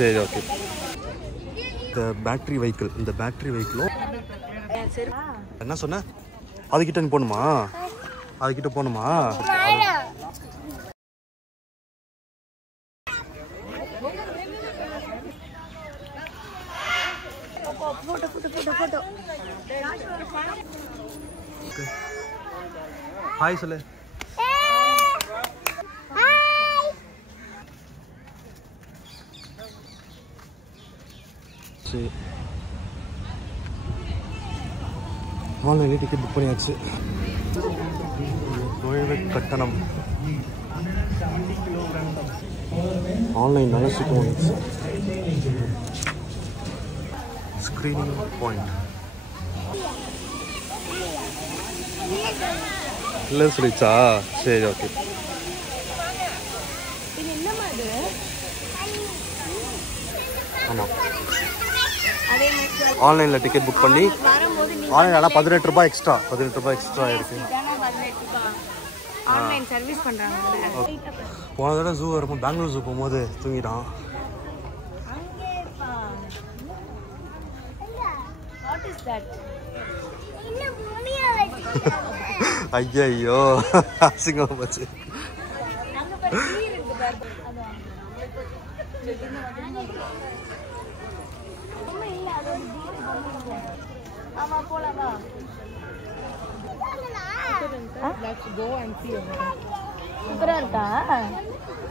சரி ஓகே. இந்த battery vehicle, இந்த பேட்டரி வெஹிக்கிளும் என்ன சொன்ன? அதுக்கிட்ட நீ போகணுமா? அதுக்கிட்ட போகணுமா? ஹாய் சொல்லு. சரி, ஆன்லைன்லேயே டிக்கெட் புக் பண்ணியாச்சு. நுழைவு கட்டணம் ஆன்லைன் நல்லா சீக்கிரம் வந்துச்சு. ஸ்க்ரீனிங் பாயிண்ட் இல்லை சொல்லிச்சா? சரி ஓகே. ஆமாம், ஆன்லைனில் டிக்கெட் புக் பண்ணி ஆன்லைன் ஆனால் 18 ரூபாய் எக்ஸ்ட்ரா, 18 ரூபாய் எக்ஸ்ட்ரா இருக்குது. போன தடவை ஜூ வரும்போது, பெங்களூர் ஜூ போகும்போது தூங்கிட்டான். ஐயோ அசிங்கமா போச்சு.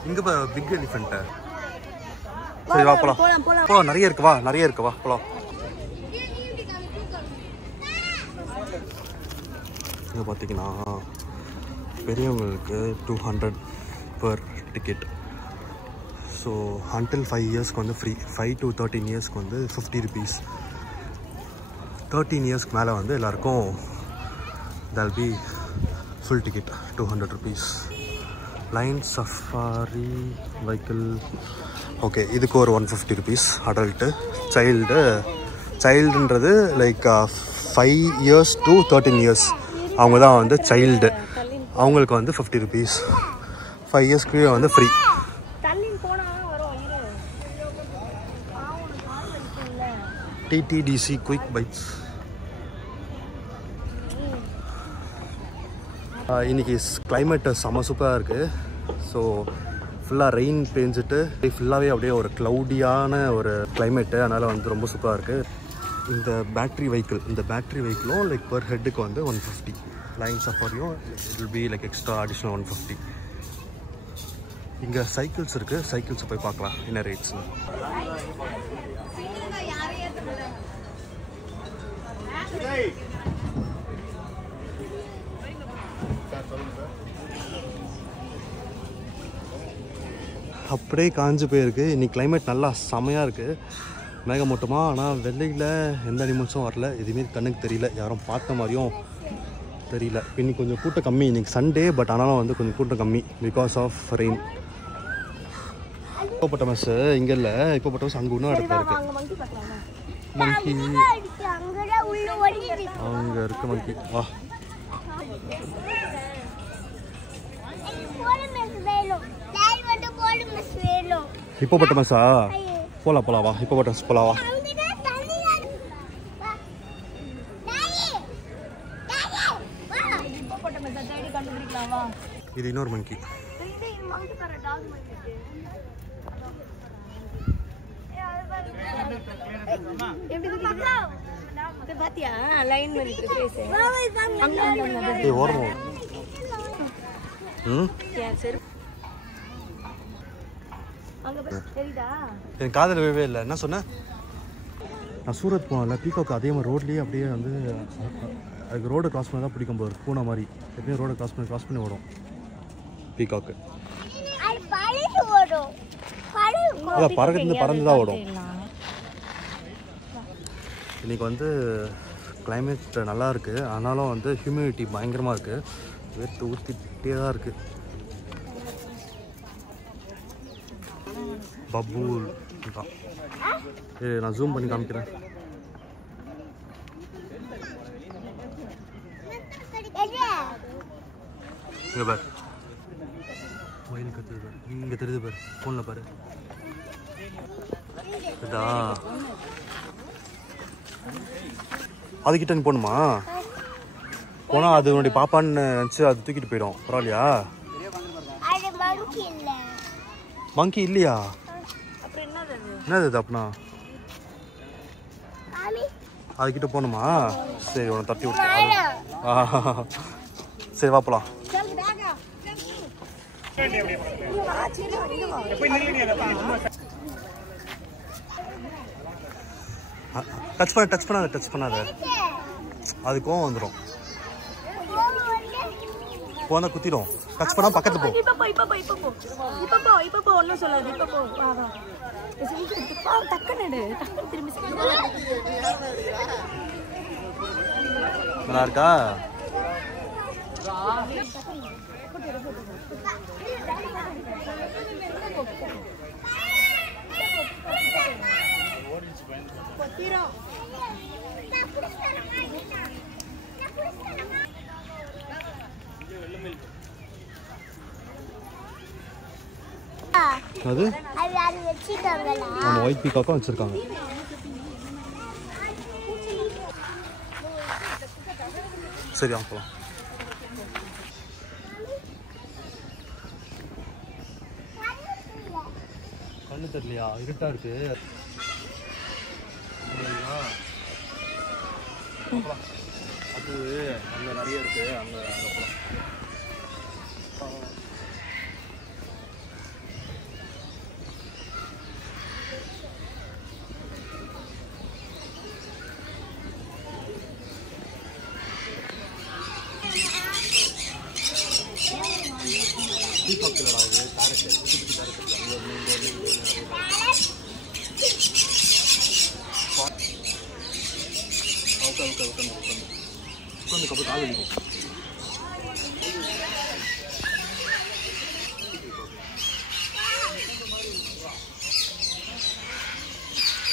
இங்க பிக் எலிஃபென்ட். சரி வா போலாம். போலாம், நிறைய இருக்கு, வா நிறைய இருக்கு, வா போலாம். இங்கே பார்த்தீங்கன்னா பெரியவங்களுக்கு 200 பர் டிக்கெட். ஸோ அன்டில் 5 இயர்ஸ்க்கு வந்து ஃப்ரீ. 5 to 13 இயர்ஸ்க்கு வந்து 50 rupees. 13 இயர்ஸ்க்கு மேலே வந்து எல்லாருக்கும் that'll be full ticket 200 rupees. Lion safari vehicle okay, இதுக்கு ஒரு 150 rupees. அடல்ட்டு, சைல்டுன்றது லைக் 5 years to 13 years அவங்க தான் வந்து சைல்டு. அவங்களுக்கு வந்து 50 rupees. 5 இயர்ஸ்க்கு வந்து ஃப்ரீ. TTDC quick bites. இன்றைக்கி கிளைமேட்டு செம்ம சூப்பராக இருக்குது. ஸோ ஃபுல்லாக ரெயின் பெஞ்சிட்டு ஃபுல்லாகவே அப்படியே ஒரு க்ளவுடியான ஒரு கிளைமேட்டு. அதனால் வந்து ரொம்ப சூப்பராக இருக்குது. இந்த பேட்ரி வெஹிக்கிளும் லைக் பர் ஹெட்டுக்கு வந்து 150. லைன் சஃபாரியும் it will be like extra additional 150. இங்கே சைக்கிள்ஸ் இருக்குது, சைக்கிள்ஸை போய் பார்க்கலாம் என்ன ரேட்ஸ்னு. அப்படியே காஞ்சு போயிருக்கு. இன்னைக்கு கிளைமேட் நல்லா செமையாக இருக்குது, மேகமூட்டமாக. ஆனால் வெள்ளையில் எந்த அனிமல்ஸும் வரல, எதுவுமே கண்ணுக்கு தெரியல, யாரும் பார்த்த மாதிரியும் தெரியல. இன்னைக்கு கொஞ்சம் கூட்டம் கம்மி. இன்றைக்கி சண்டே, பட் ஆனாலும் வந்து கொஞ்சம் கூட்டம் கம்மி பிகாஸ் ஆஃப் ரெயின். ஹிப்போபொட்டமஸ் இங்கே இல்லை, ஹிப்போபொட்டமஸ் அங்கே இன்னும் இடத்துல இருக்குது. மங்கி அங்கே இருக்கு, மங்கி. வா ஹிப்போபொட்டமஸா? போலாம் வா, ஹிப்போபொட்டமஸ் போலாம் வா. இது இன்னொரு மங்கி. பாத்தியா லைன் பண்ணிட்டு பேசு. ஏய் ஓரமா. சரி அங்க தெரியுதா? என் காதல் விழவே இல்லை. என்ன சொன்ன? நான் சூரத் போனேன்ல, பீகாக் அதே மாதிரி ரோட்லேயே அப்படியே வந்து அதுக்கு ரோடை கிராஸ் பண்ணி தான் பிடிக்கும் போது பூனை மாதிரி எப்படியும் ரோடை கிராஸ் பண்ணி ஓடும் பீகாக்கு. அதான் பறந்து தான் ஓடும். இன்றைக்கி வந்து கிளைமேட் நல்லா இருக்குது, ஆனாலும் வந்து ஹியூமிடிட்டி பயங்கரமாக இருக்குது, வேர்த்து ஊற்றிட்டே தான் இருக்குது. பபூல் தான். நான் ஜூம் பண்ணி காமிக்கிறேன். இங்கே பாரு, மயில் கத்துது பாரு, இங்கே தெரியுது பாரு, ஃபோனில் பாரு. இதா அதுக்கிட்ட நீ போகணுமா? போனால் அது உன்னுடைய பாப்பான்னு நினச்சி அது தூக்கிட்டு போயிடும். பரவாயில்லையா? மங்கி இல்லையா? என்னது அது? அப்படின்னா அதுக்கிட்ட போகணுமா? சரி, உன்னை தட்டி விட்டு. சரி, வா போலாம். டச் பண்ணாத அது கோவம் வந்துடும். போனா குத்திடும். டச் பண்ணா பக்கத்துல போ. இப்போ ஒன்றும் சொல்லாது. இப்போ போ, வா வா. டக்குன்னு திரும்பி நல்லா இருக்கா? அது நம்ம ஒயிட் பீகாக்கும் வச்சிருக்காங்க. சரி, போலாம். கண்ணு தெரியலையா? இருட்டா இருக்கு. அது அங்க நிறைய இருக்கு. அங்க போலாம்.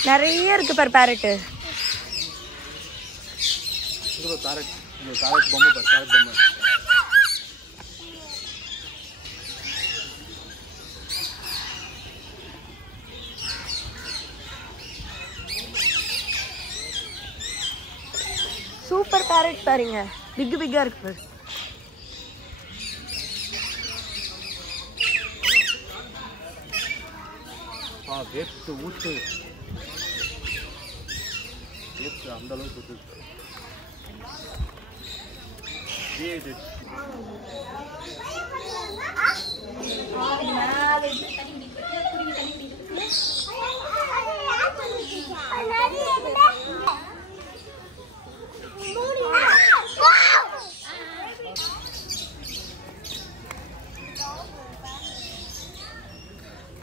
நிறைய இருக்கு பாரு பேரட். சூப்பர் பேரட் பாருங்க, பிக்கா இருக்கு பாரு. வேப்டு ஊத்து வேப்டு அந்த அளவுக்கு ஊத்து.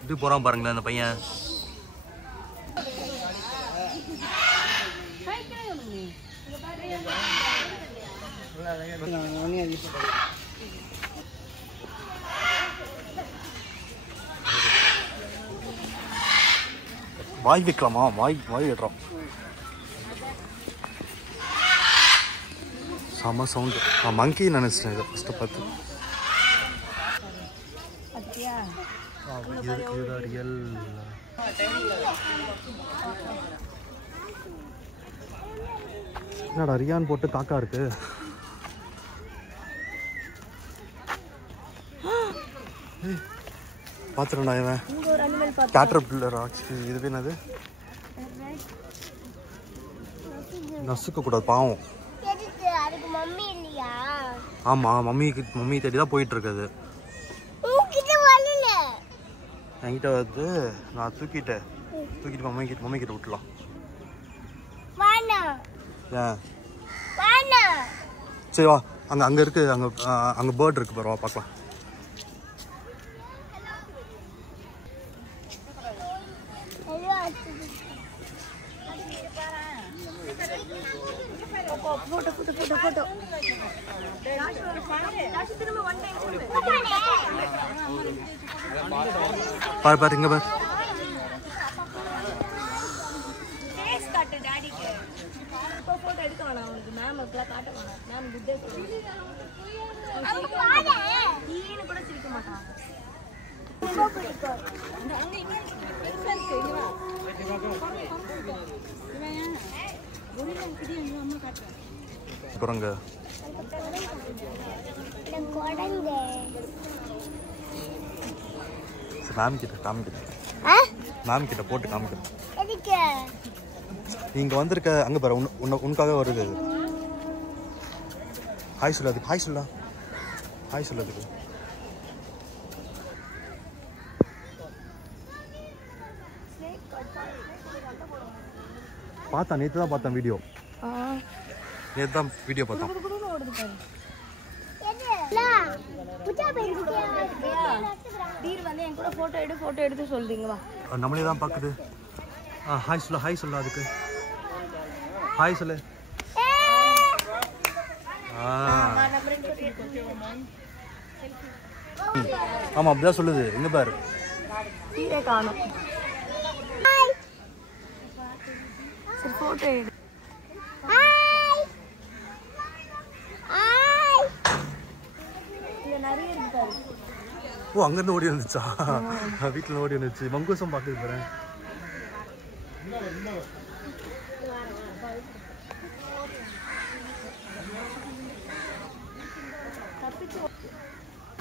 இது போறான் பாருங்களேன் அந்த பையன். வாய் வைக்கலாமா? வாய் விடுறோம். செம சவுண்டு. நான் மங்கி நினைச்சிட்டேன் இதை ஃபஸ்ட்டு பார்த்து. ரியல் என்னடா ரியான் போட்டு காக்கா இருக்கு. பார்த்துடா இவன் கேட்டர்பில்லர் ஆக்சுவலி. இது என்னது? நசுக்க கூடாது, பாவம். ஆமாம், மம்மி தேடி தான் போயிட்டு இருக்குது. என்கிட்ட வந்து நான் தூக்கிட்டு மம்மி கிட்ட விட்டுலாம். ஏன்? சரி வா, அங்கே இருக்கு. அங்கே பேர்ட் இருக்கு பாரு, வா பார்க்கலாம். போட்டோ பாரு இங்க பாரு. குரங்க மேம் கிட்ட காமிக்கிறேன். மேம் கிட்ட போட்டு காமிக்கிறேன். நீங்க வந்திருக்க அங்க பாரு, உனக்காக வருது. ஹாய் சொல்லு அதுக்கு. ஹாய் சொல்லா. ஹாய் சொல்லு அதுக்கு. பார்த்தா நேற்று தான் பார்த்தேன் வீடியோ. நேற்று தான் வீடியோ பார்த்தோம். போட்டோ எடுத்து சொல்றீங்க வா. நம்மளே தான் பார்க்குது. ஹாய் சொல்லு. ஹாய் சொல்லு அதுக்கு. ஹாய் சொல்லு. ஆமா அப்படிதான் சொல்லுது. எங்க பாரு காணும். போட்டோ எடு. ஓ அங்கேருந்து ஓடி வந்துச்சா? வீட்டில் ஓடி வந்துச்சு. மங்கூசம் பார்க்குது பாரு.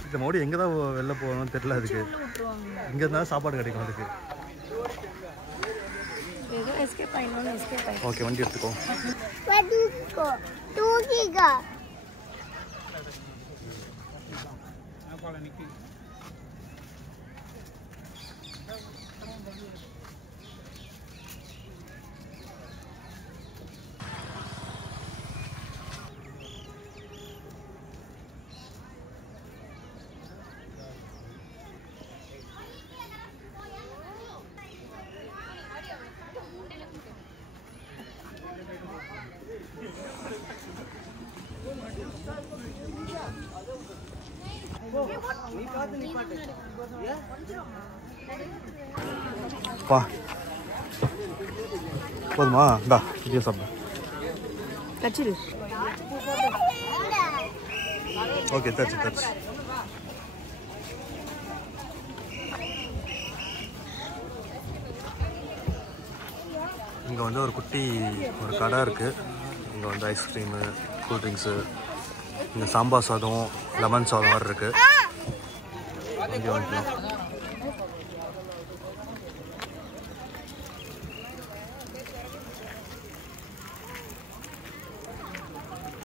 இந்த மோடி எங்கே தான் வெளில போகணும்னு தெரியல அதுக்கு. இங்கே இருந்தாலும் சாப்பாடு கிடைக்கும் அதுக்கு. ஓகே வண்டி எடுத்துக்கோ. வா போதுமா? இந்தா இதையே சாப்பிடு. கச்சிரு. ஓகே தச்சு தச்சு. இங்கே வந்து ஒரு குட்டி ஒரு கடை இருக்குது. இங்கே வந்து ஐஸ்கிரீமு, கூல்ட்ரிங்க்ஸு, இங்கே சாம்பார் சாதம், லெமன் சாதம் மாதிரி இருக்குது. இங்கே வந்து